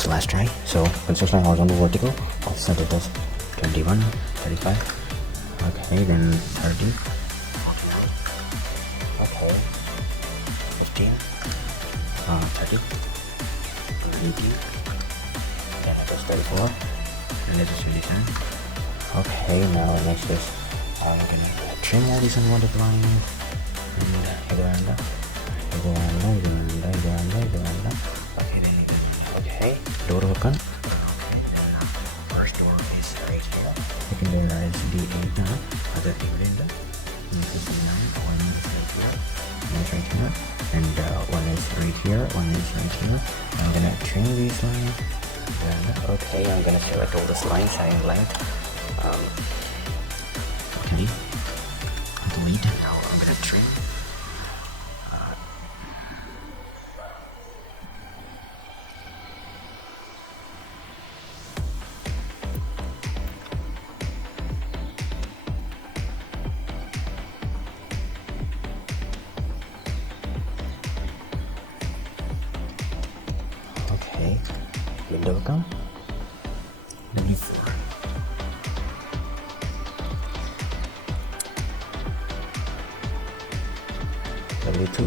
So let's try. So consist line horizontal vertical. I'll set it as 21, 35. Okay, then 30. Okay. 15. 30. 18. Then it is 34. And it is 27. Okay, now next is I'm gonna trim all these unwanted lines. And okay, then okay, door open. First door is right here. Second door is D8 now. Other thing in the this is 9. One is right here. One is right here. And one is right here. One is right here. I'm gonna trim these lines. And, okay, I'm gonna select all this line side length. Okay. Delete. Now I'm gonna trim. Okay, window come, W4, W2,